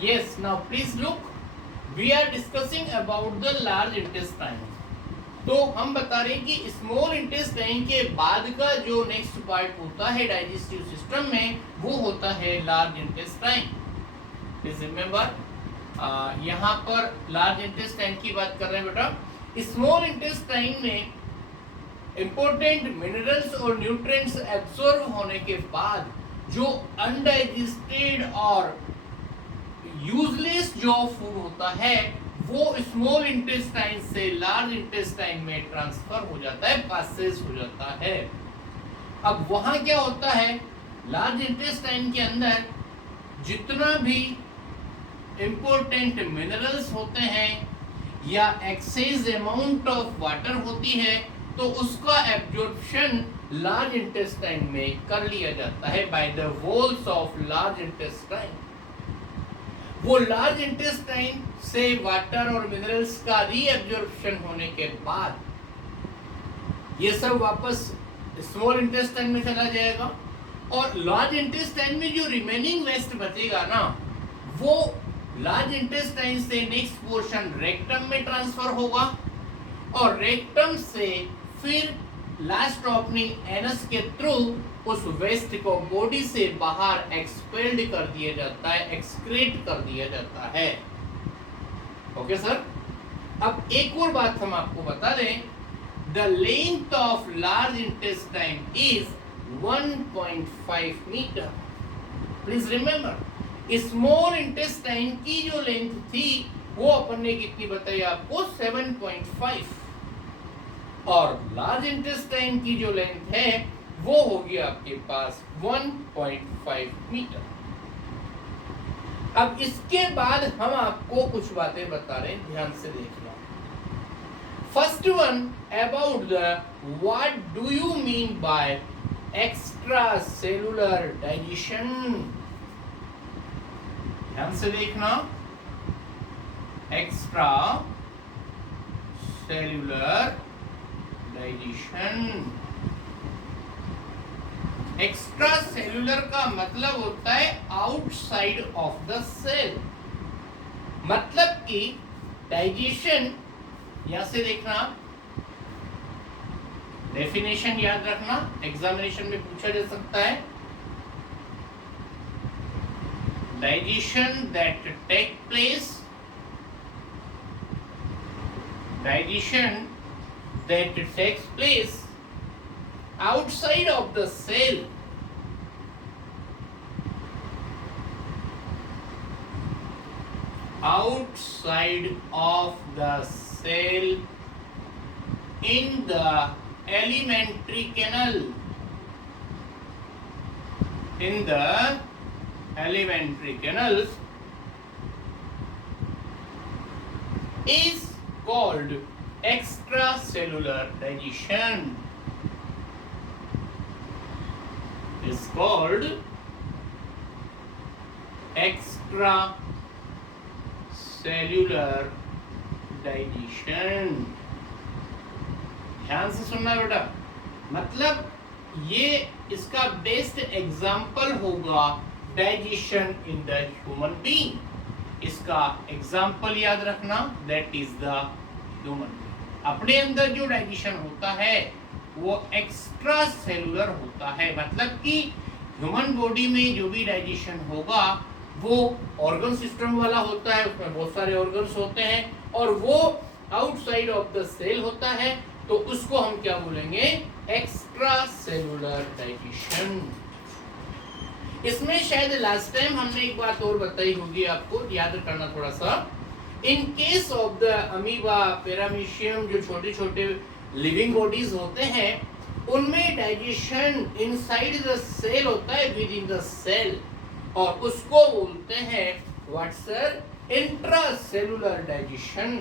Yes, now please look. We are discussing about the large intestine. तो हम बता रहे हैं कि स्मॉल इंटेस्टाइन के बाद का जो नेक्स्ट पार्ट होता है डाइजेस्टिव सिस्टम में वो होता है लार्ज इंटेस्टाइन. प्लीज रिमेम्बर यहाँ पर लार्ज इंटेस्टाइन की बात कर रहे हैं बेटा. स्मॉल इंटेस्टाइन में इंपॉर्टेंट मिनरल्स और न्यूट्रिएंट्स एब्सॉर्ब होने के बाद जो अनडाइजेस्टेड और यूजलेस जो फूड होता है वो स्मॉल इंटेस्टाइन से लार्ज इंटेस्टाइन में ट्रांसफर हो जाता है, पासेस हो जाता है. अब वहां क्या होता है, लार्ज इंटेस्टाइन के अंदर जितना भी इंपॉर्टेंट मिनरल्स होते हैं या एक्सेस अमाउंट ऑफ वाटर होती है तो उसका एब्जॉर्प्शन लार्ज इंटेस्टाइन में कर लिया जाता है by the walls of large intestine. वो लार्ज इंटेस्टाइन से वाटर और मिनरल्स का रीअब्जॉर्प्शन होने के बाद ये सब वापस स्मॉल इंटेस्टाइन में चला जाएगा और लार्ज इंटेस्टाइन में जो रिमेनिंग वेस्ट बचेगा ना वो लार्ज इंटेस्टाइन से नेक्स्ट पोर्शन रेक्टम में ट्रांसफर होगा और रेक्टम से फिर लास्ट ओपनिंग एनस के थ्रू उस वेस्ट को बॉडी से बाहर एक्सपेल्ड कर दिया जाता है, एक्सक्रीट कर दिया जाता है. Okay sir. अब एक और बात हम आपको बता दें, the length of large intestine is 1.5 metre. Please remember, small intestine की जो लेंथ थी वो अपन ने कितनी बताई आपको, 7.5 और लार्ज इंटेस्टाइन की जो लेंथ है वो होगी आपके पास 1.5 मीटर. अब इसके बाद हम आपको कुछ बातें बता रहे हैं, ध्यान से देखना. First one about the what do you mean by extra cellular digestion. ध्यान से देखना. Extra cellular digestion. Extra cellular का मतलब होता है आउटसाइड ऑफ द सेल. मतलब कि डाइजेशन, यहां से देखना, डेफिनेशन याद रखना, एग्जामिनेशन में पूछा जा सकता है. Digestion that take place, digestion that takes place outside of the cell in the alimentary canal, in the alimentary canals is called extracellular digestion. Is called extracellular digestion. ध्यान से सुनना बेटा. मतलब ये इसका बेस्ट एग्जाम्पल होगा digestion in the human being. इसका example याद रखना, दैट इज द ह्यूमन. अपने अंदर जो डाइजेशन होता है वो एक्स्ट्रा सेलुलर होता है. मतलब कि ह्यूमन बॉडी में जो भी डाइजेशन होगा वो ऑर्गन सिस्टम वाला होता है, उसमें बहुत सारे ऑर्गन्स होते हैं और वो आउटसाइड ऑफ द सेल होता है, तो उसको हम क्या बोलेंगे, एक्स्ट्रा सेलुलर डाइजेशन. इसमें शायद लास्ट टाइम हमने एक बात और बताई होगी, आपको याद करना थोड़ा सा. In case of the amoeba, paramecium, जो छोटे छोटे लिविंग बॉडीज होते हैं उनमें डाइजेशन इनसाइड द सेल होता है, विद इन द सेल, और उसको बोलते हैं व्हाट सर, इंट्रासेलुलर डाइजेशन.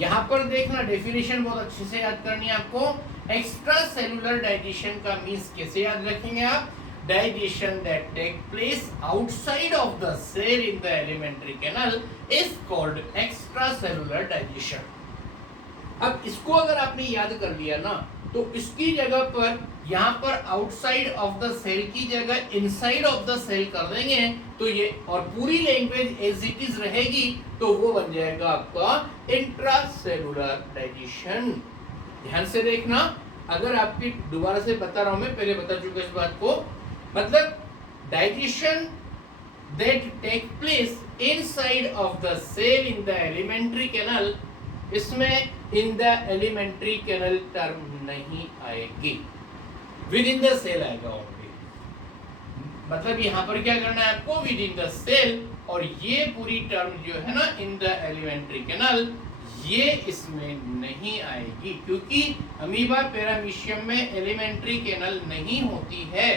यहाँ पर देखना, डेफिनेशन बहुत अच्छे से याद करनी है आपको. एक्स्ट्रा सेलुलर डाइजेशन का मीन्स कैसे याद रखेंगे आप, digestion that take place outside of the cell in the alimentary canal is called extracellular digestion. अब इसको अगर आपने याद कर लिया ना, तो इसकी जगह पर यहाँ पर आउटसाइड ऑफ द सेल की जगह इनसाइड ऑफ द सेल कर देंगे, तो ये और पूरी लैंग्वेज एज इट इज रहेगी, तो वो बन जाएगा आपका इंट्रासेलुलर डाइजेशन। ध्यान से देखना, अगर आपकी दोबारा से बता रहा हूं मैं, पहले बता चुका इस बात को, मतलब digestion that take place inside of the cell in the alimentary canal, इसमें in the alimentary canal term नहीं आएगी, within the cell आएगा only। मतलब यहाँ पर क्या करना है आपको, within the cell, और ये पूरी टर्म जो है ना in the alimentary canal, ये इसमें नहीं आएगी, क्योंकि अमीबा पैरामीशियम में एलिमेंट्री कैनल नहीं होती है।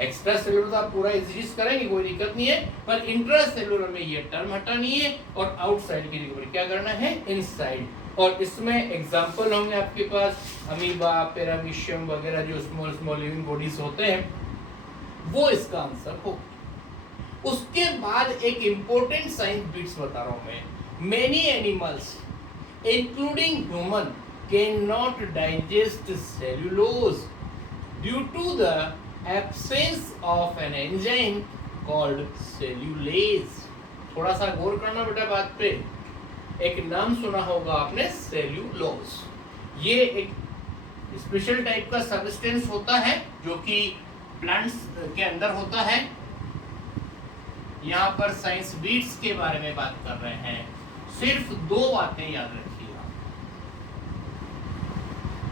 एक्स्ट्रा सेलुलर आप पूरा एग्जिस्ट करेंगे, कोई दिक्कत नहीं है, पर इंट्रा सेलुलर में ये टर्म हटानी है और आउटसाइड की जगह क्या करना है, इनसाइड। और इसमें एग्जांपल होंगे आपके पास अमीबा, पैरामीशियम वगैरह जो स्मॉल स्मॉल लिविंग बॉडीज होते हैं, वो इसका आंसर हो। उसके बाद एक इंपॉर्टेंट साइंस बिट्स बता रहा हूं मैं। Many animals including human can not digest cellulose due to the absence of an enzyme called cellulase। थोड़ा सा गौर करना बेटा बात पे, एक नाम सुना होगा आपने, सेल्यूलोज। ये एक स्पेशल टाइप का सब्सटेंस होता है जो कि प्लांट्स के अंदर होता है। यहाँ पर साइंस बीट्स के बारे में बात कर रहे हैं, सिर्फ दो बातें याद रखिएगा,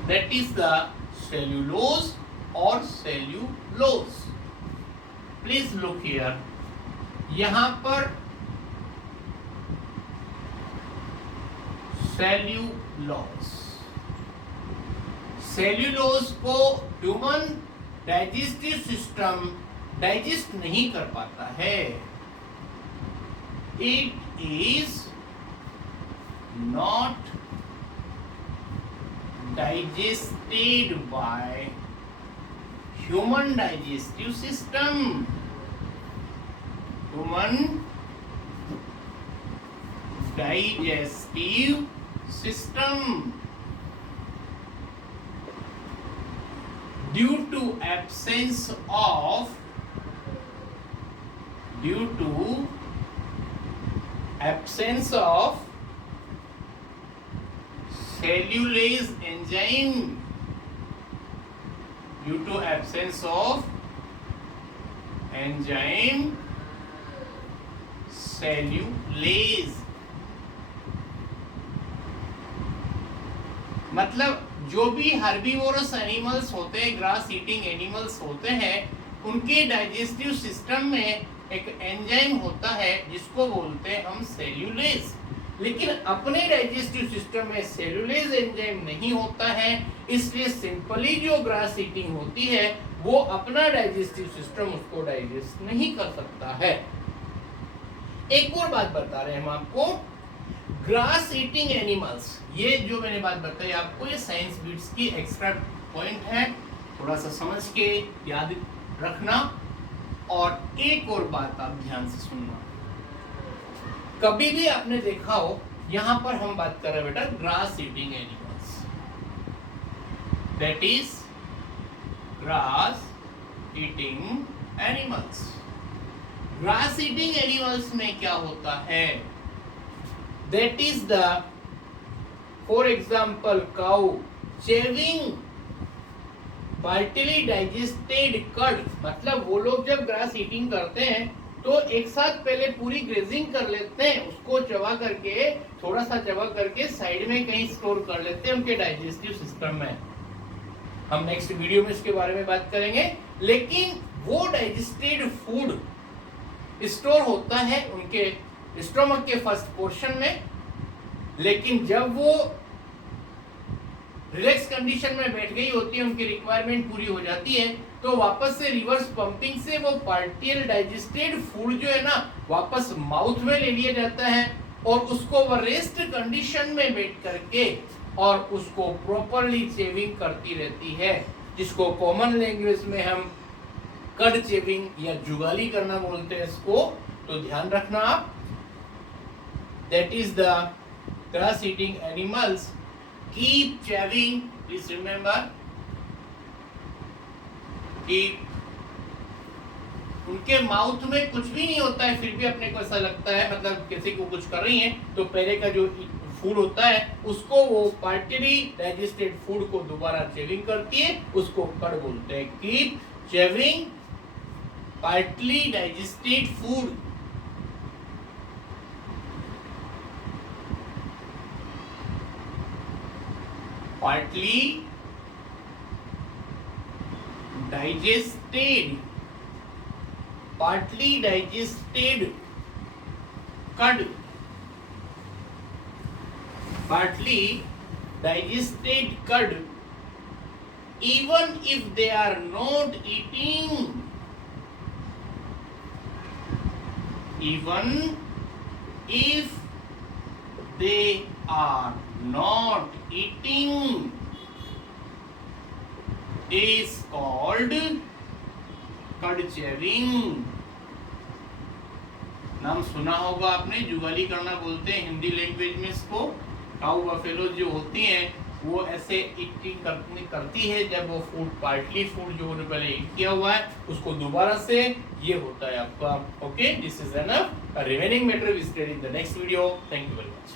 दैट इज द सेल्यूलोज और सेल्यूलोज। प्लीज लुक हियर, यहां पर सेल्यूलोज, सेल्यूलोज को ह्यूमन डाइजेस्टिव सिस्टम डाइजेस्ट नहीं कर पाता है। It is not digested by human digestive system, human digestive system, due to absence of cellulase enzyme, due to absence of enzyme cellulase। मतलब जो भी हर्बीवोरस एनिमल्स होते हैं, ग्रास ईटिंग एनिमल्स होते हैं, उनके डाइजेस्टिव सिस्टम में एक एंजाइम होता है जिसको बोलते हैं हम सेल्यूलेज। लेकिन अपने डाइजेस्टिव सिस्टम में सेल्यूलेज एंजाइम नहीं होता है, इसलिए सिंपली जो ग्रास ईटिंग होती है वो अपना डाइजेस्टिव सिस्टम उसको डाइजेस्ट नहीं कर सकता है। एक और बात बता रहे हैं हम आपको, ग्रास ईटिंग एनिमल्स, ये जो मैंने बात बताई आपको, ये साइंस बिट्स की एक्स्ट्रा पॉइंट है, थोड़ा सा समझ के याद रखना। और एक और बात आप ध्यान से सुनना, कभी भी आपने देखा हो, यहां पर हम बात कर रहे हैं बेटा grass eating animals, that is grass eating animals. Grass eating animals में क्या होता है, that is the, for example cow chewing partially digested cud. मतलब वो लोग जब ग्रास ईटिंग करते हैं तो एक साथ पहले पूरी ग्रेजिंग कर लेते हैं, उसको चबा करके, थोड़ा सा चबा करके साइड में कहीं स्टोर कर लेते हैं उनके डाइजेस्टिव सिस्टम में। हम नेक्स्ट वीडियो में इसके बारे में बात करेंगे। लेकिन वो डाइजेस्टेड फूड स्टोर होता है उनके स्टोमक के फर्स्ट पोर्शन में, लेकिन जब वो रिलैक्स कंडीशन में बैठ गई होती है, उनकी रिक्वायरमेंट पूरी हो जाती है, तो वापस से रिवर्स पंपिंग से वो पार्टियल डाइजेस्टेड फूड जो है ना वापस माउथ में ले लिया जाता है और उसको वो रेस्ट कंडीशन में बैठ करके और उसको प्रॉपर्ली चेविंग करती रहती है, जिसको कॉमन लैंग्वेज में हम कड चेविंग या जुगाली करना बोलते हैं इसको। तो ध्यान रखना आप, that is the grass eating animals keep chewing, please remember, keep. उनके माउथ में कुछ भी नहीं होता है, फिर भी अपने को ऐसा लगता है, मतलब किसी को कुछ कर रही है तो पहले का जो फूड होता है उसको वो पार्टली डाइजेस्टेड फूड को दोबारा चेविंग करती है, उसको कड़ बोलते हैं. Keep chewing partly digested food. partly digested curd, partly digested curd, even if they are not eating, even if they are not eating, is called curd chewing. नाम सुना होगा आपने, जुगाली करना बोलते हैं हिंदी लैंग्वेज में इसको. काऊ बफेलो जो होती हैं वो ऐसे ईटिंग करती है जब वो फूड, पार्टली फूड जो उन्होंने पहले ईट किया हुआ है उसको दोबारा से, ये होता है आपका. Okay, this is enough. Remaining matter we study in the next video. Thank you very much.